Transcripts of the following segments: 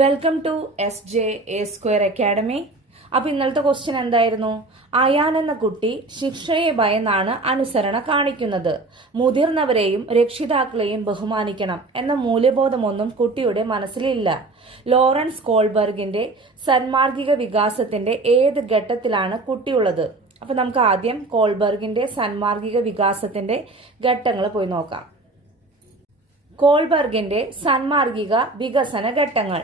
Welcome to SJ academy. അപ്പൊ ഇന്നലത്തെ question എന്തായിരുന്നു? അയാൻ എന്ന കുട്ടി ശിക്ഷയെ ഭയന്നാണ് അനുസരണ കാണിക്കുന്നത്. മുതിർന്നവരെയും രക്ഷിതാക്കളെയും ബഹുമാനിക്കണം എന്ന മൂല്യബോധമൊന്നും കുട്ടിയുടെ മനസ്സിലില്ല. ലോറൻസ് കോൾബർഗിന്റെ സന്മാർഗിക വികാസത്തിന്റെ ഏത് ഘട്ടത്തിലാണ് കുട്ടിയുള്ളത്? അപ്പൊ നമുക്ക് ആദ്യം കോൾബർഗിന്റെ സന്മാർഗിക വികാസത്തിന്റെ ഘട്ടങ്ങൾ പോയി നോക്കാം. കോൾബർഗിന്റെ സന്മാർഗിക വികസന ഘട്ടങ്ങൾ.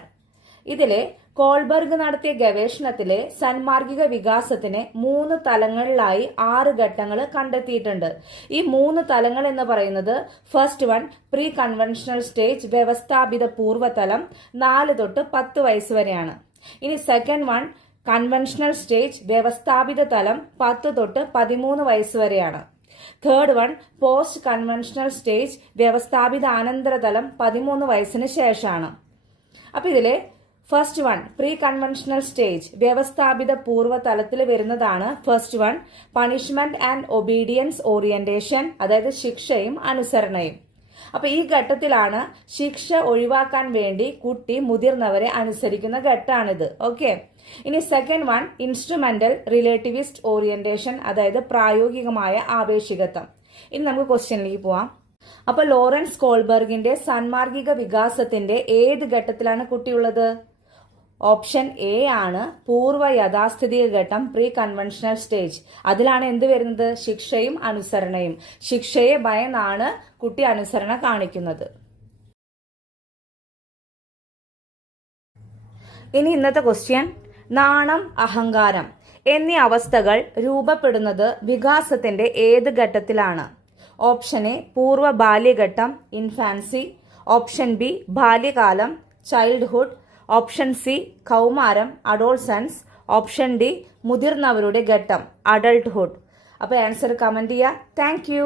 ഇതിലെ കോൾബർഗ് നടത്തിയ ഗവേഷണത്തിലെ സന്മാർഗിക വികാസത്തിന് 3 തലങ്ങളിലായി 6 ഘട്ടങ്ങൾ കണ്ടെത്തിയിട്ടുണ്ട്. ഈ 3 തലങ്ങൾ എന്ന് പറയുന്നത് first one pre conventional stage, വ്യവസ്ഥാപിത പൂർവ്വതലം, 4 തൊട്ട് 10 വയസ്സ് വരെയാണ്. ഇനി സെക്കൻഡ് വൺ കൺവെൻഷണൽ സ്റ്റേജ്, വ്യവസ്ഥാപിത തലം 10 തൊട്ട് 13 വയസ്സ് വരെയാണ്. Third one post conventional stage, വ്യവസ്ഥാപിത അനന്തരതലം 13 വയസ്സിന് ശേഷമാണ്. അപ്പൊ ഇതിലെ first one pre conventional stage, വ്യവസ്ഥാപിത പൂർവ്വ തലത്തിൽ വരുന്നതാണ് first one punishment and obedience orientation, അതായത് ശിക്ഷയും അനുസരണയും. അപ്പൊ ഈ ഘട്ടത്തിലാണ് ശിക്ഷ ഒഴിവാക്കാൻ വേണ്ടി കുട്ടി മുതിർന്നവരെ അനുസരിക്കുന്ന ഘട്ടമാണിത്. ഓക്കെ. ഇനി സെക്കൻഡ് വൺ ഇൻസ്ട്രുമെന്റൽ റിലേറ്റിവിസ്റ്റ് ഓറിയന്റേഷൻ, അതായത് പ്രായോഗികമായ ആപേക്ഷികത്വം. ഇനി നമുക്ക് ക്വസ്റ്റ്യനിലേക്ക് പോവാം. അപ്പൊ ലോറൻസ് കോൾബർഗിന്റെ സന്മാർഗിക വികാസത്തിന്റെ ഏത് ഘട്ടത്തിലാണ് കുട്ടിയുള്ളത്? ഓപ്ഷൻ എ ആണ് പൂർവ്വ യഥാസ്ഥിതിക ഘട്ടം, പ്രീ കൺവെൻഷണൽ സ്റ്റേജ്. അതിലാണ് എന്ത് വരുന്നത്? ശിക്ഷയും അനുസരണയും. ശിക്ഷയെ ഭയന്നാണ് കുട്ടി അനുസരണ കാണിക്കുന്നത്. ഇനി ഇന്നത്തെ ക്വസ്റ്റ്യൻ, നാണം, അഹങ്കാരം എന്നീ അവസ്ഥകൾ രൂപപ്പെടുന്നത് വികാസത്തിന്റെ ഏത് ഘട്ടത്തിലാണ്? ഓപ്ഷൻ എ പൂർവ്വ ബാല്യഘട്ടം, ഇൻഫാൻസി. ഓപ്ഷൻ ബി ബാല്യകാലം, ചൈൽഡ്ഹുഡ്. ഓപ്ഷൻ സി കൗമാരം, അഡോൾസൻസ്. ഓപ്ഷൻ ഡി മുതിർന്നവരുടെ ഘട്ടം, അഡൾട്ട്ഹുഡ്. അപ്പൊ ആൻസർ കമന്റ് ചെയ്യുക. Thank you.